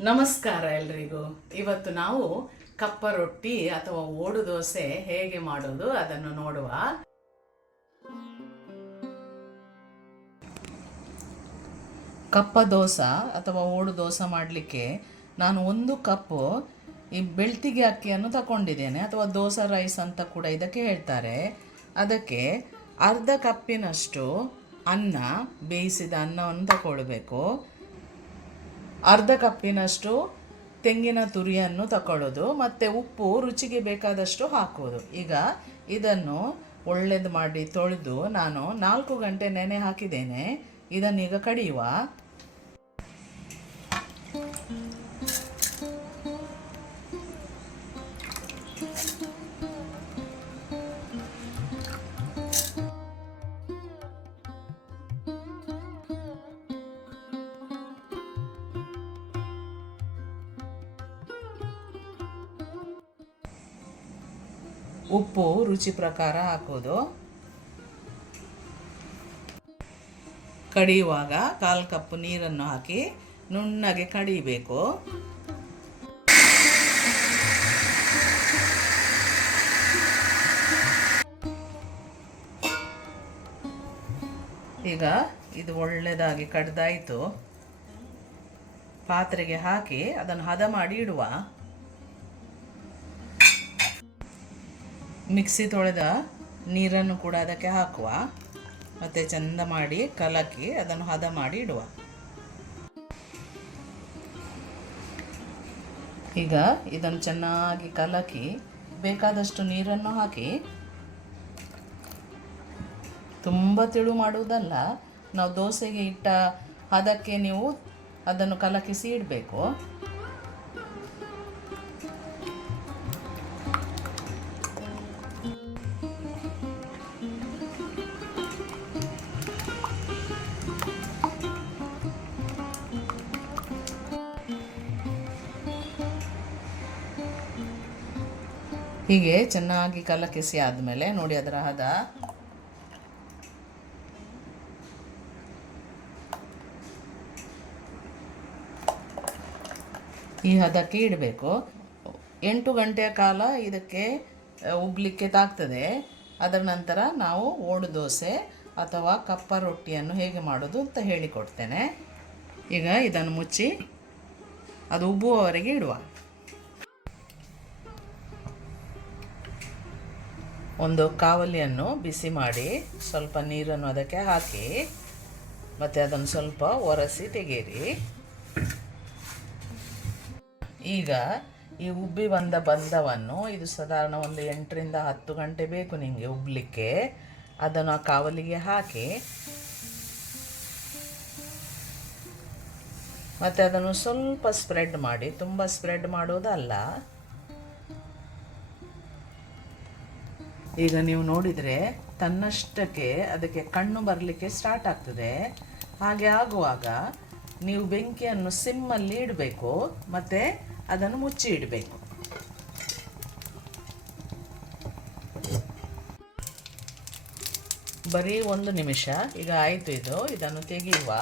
ನಮಸ್ಕಾರ ಎಲ್ರಿಗೂ. ಇವತ್ತು ನಾವು ಕಪ್ಪ ರೊಟ್ಟಿ ಅಥವಾ ಓಡು ದೋಸೆ ಹೇಗೆ ಮಾಡೋದು ಅದನ್ನು ನೋಡುವ. ಕಪ್ಪ ದೋಸೆ ಅಥವಾ ಓಡು ದೋಸೆ ಮಾಡಲಿಕ್ಕೆ ನಾನು 1 ಕಪ್ಪು ಈ ಬೆಳ್ತಿಗೆ ಅಕ್ಕಿಯನ್ನು ತಗೊಂಡಿದ್ದೇನೆ, ಅಥವಾ ದೋಸೆ ರೈಸ್ ಅಂತ ಕೂಡ ಇದಕ್ಕೆ ಹೇಳ್ತಾರೆ. ಅದಕ್ಕೆ ಅರ್ಧ ಕಪ್ಪಿನಷ್ಟು ಅನ್ನ, ಬೇಯಿಸಿದ ಅನ್ನವನ್ನು ತಗೊಳ್ಬೇಕು. ಅರ್ಧ ಕಪ್ಪಿನಷ್ಟು ತೆಂಗಿನ ತುರಿಯನ್ನು ತಗೊಳ್ಳೋದು, ಮತ್ತು ಉಪ್ಪು ರುಚಿಗೆ ಬೇಕಾದಷ್ಟು ಹಾಕೋದು. ಈಗ ಇದನ್ನು ಒಳ್ಳೇದು ಮಾಡಿ ತೊಳೆದು ನಾನು 4 ಗಂಟೆ ನೆನೆ ಹಾಕಿದ್ದೇನೆ. ಇದನ್ನೀಗ ಕಡಿಯುವ. ಉಪ್ಪು ರುಚಿ ಪ್ರಕಾರ ಹಾಕೋದು. ಕಡಿಯುವಾಗ 1/4 ಕಪ್ ನೀರನ್ನು ಹಾಕಿ ನುಣ್ಣಗೆ ಕಡಿಯಬೇಕು. ಈಗ ಇದು ಒಳ್ಳೆಯದಾಗಿ ಕಡ್ದಾಯಿತು. ಪಾತ್ರೆಗೆ ಹಾಕಿ ಅದನ್ನು ಹದ ಮಾಡಿ ಇಡುವ. ಮಿಕ್ಸಿ ತೊಳೆದ ನೀರನ್ನು ಕೂಡ ಅದಕ್ಕೆ ಹಾಕುವ, ಮತ್ತು ಚೆಂದ ಮಾಡಿ ಕಲಕಿ ಅದನ್ನು ಹದ ಮಾಡಿ ಇಡುವ. ಈಗ ಇದನ್ನು ಚೆನ್ನಾಗಿ ಕಲಕಿ ಬೇಕಾದಷ್ಟು ನೀರನ್ನು ಹಾಕಿ, ತುಂಬ ತೆಳು ಮಾಡುವುದಲ್ಲ, ನಾವು ದೋಸೆಗೆ ಇಟ್ಟ ಹದಕ್ಕೆ ನೀವು ಅದನ್ನು ಕಲಕಿಸಿ ಇಡಬೇಕು. ಹೀಗೆ ಚೆನ್ನಾಗಿ ಕಲಕಿಸಿ ಆದಮೇಲೆ ನೋಡಿ ಅದರ ಹದ. ಈ ಹದಕ್ಕೆ ಇಡಬೇಕು. 8 ಗಂಟೆಯ ಕಾಲ ಇದಕ್ಕೆ ಉಬ್ಲಿಕ್ಕೆ ತಾಗ್ತದೆ. ಅದರ ನಂತರ ನಾವು ಓಡು ದೋಸೆ ಅಥವಾ ಕಪ್ಪ ರೊಟ್ಟಿಯನ್ನು ಹೇಗೆ ಮಾಡೋದು ಅಂತ ಹೇಳಿಕೊಡ್ತೇನೆ. ಈಗ ಇದನ್ನು ಮುಚ್ಚಿ ಅದು ಉಬ್ಬುವವರೆಗೆ ಇಡುವ. ಒಂದು ಕಾವಲಿಯನ್ನು ಬಿಸಿ ಮಾಡಿ ಸ್ವಲ್ಪ ನೀರನ್ನು ಅದಕ್ಕೆ ಹಾಕಿ, ಮತ್ತು ಅದನ್ನು ಸ್ವಲ್ಪ ಒರೆಸಿ ತೆಗೆಯಿರಿ. ಈಗ ಈ ಉಬ್ಬಿ ಬಂದವನ್ನು ಇದು ಸಾಧಾರಣ ಒಂದು 8 ರಿಂದ 10 ಗಂಟೆ ಬೇಕು ನಿಮಗೆ ಉಬ್ಬಲಿಕ್ಕೆ. ಅದನ್ನು ಆ ಕಾವಲಿಗೆ ಹಾಕಿ, ಮತ್ತು ಅದನ್ನು ಸ್ವಲ್ಪ ಸ್ಪ್ರೆಡ್ ಮಾಡಿ, ತುಂಬ ಸ್ಪ್ರೆಡ್ ಮಾಡೋದಲ್ಲ. ಈಗ ನೀವು ನೋಡಿದರೆ ತನ್ನಷ್ಟಕ್ಕೆ ಅದಕ್ಕೆ ಕಣ್ಣು ಬರಲಿಕ್ಕೆ ಸ್ಟಾರ್ಟ್ ಆಗ್ತದೆ. ಹಾಗೆ ಆಗುವಾಗ ನೀವು ಬೆಂಕಿಯನ್ನು ಸಿಮ್ಮಲ್ಲಿ ಇಡಬೇಕು, ಮತ್ತು ಅದನ್ನು ಮುಚ್ಚಿ ಇಡಬೇಕು. ಬರೀ 1 ನಿಮಿಷ. ಈಗ ಆಯಿತು. ಇದನ್ನು ತೆಗೆಯುವ.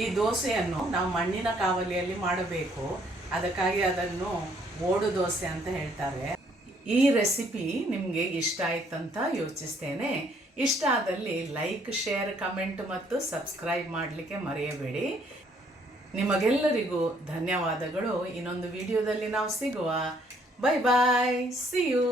ಈ ದೋಸೆಯನ್ನು ನಾವು ಮಣ್ಣಿನ ಕಾವಲಿಯಲ್ಲಿ ಮಾಡಬೇಕು. ಅದಕ್ಕಾಗಿ ಅದನ್ನು ಓಡು ದೋಸೆ ಅಂತ ಹೇಳ್ತಾರೆ. ಈ ರೆಸಿಪಿ ನಿಮಗೆ ಇಷ್ಟ ಆಯ್ತಂತ ಯೋಚಿಸ್ತೇನೆ. ಇಷ್ಟ ಆದಲ್ಲಿ ಲೈಕ್, ಶೇರ್, ಕಮೆಂಟ್ ಮತ್ತು ಸಬ್ಸ್ಕ್ರೈಬ್ ಮಾಡಲಿಕ್ಕೆ ಮರೆಯಬೇಡಿ. ನಿಮಗೆಲ್ಲರಿಗೂ ಧನ್ಯವಾದಗಳು. ಇನ್ನೊಂದು ವಿಡಿಯೋದಲ್ಲಿ ನಾವು ಸಿಗುವ. Bye bye, see you.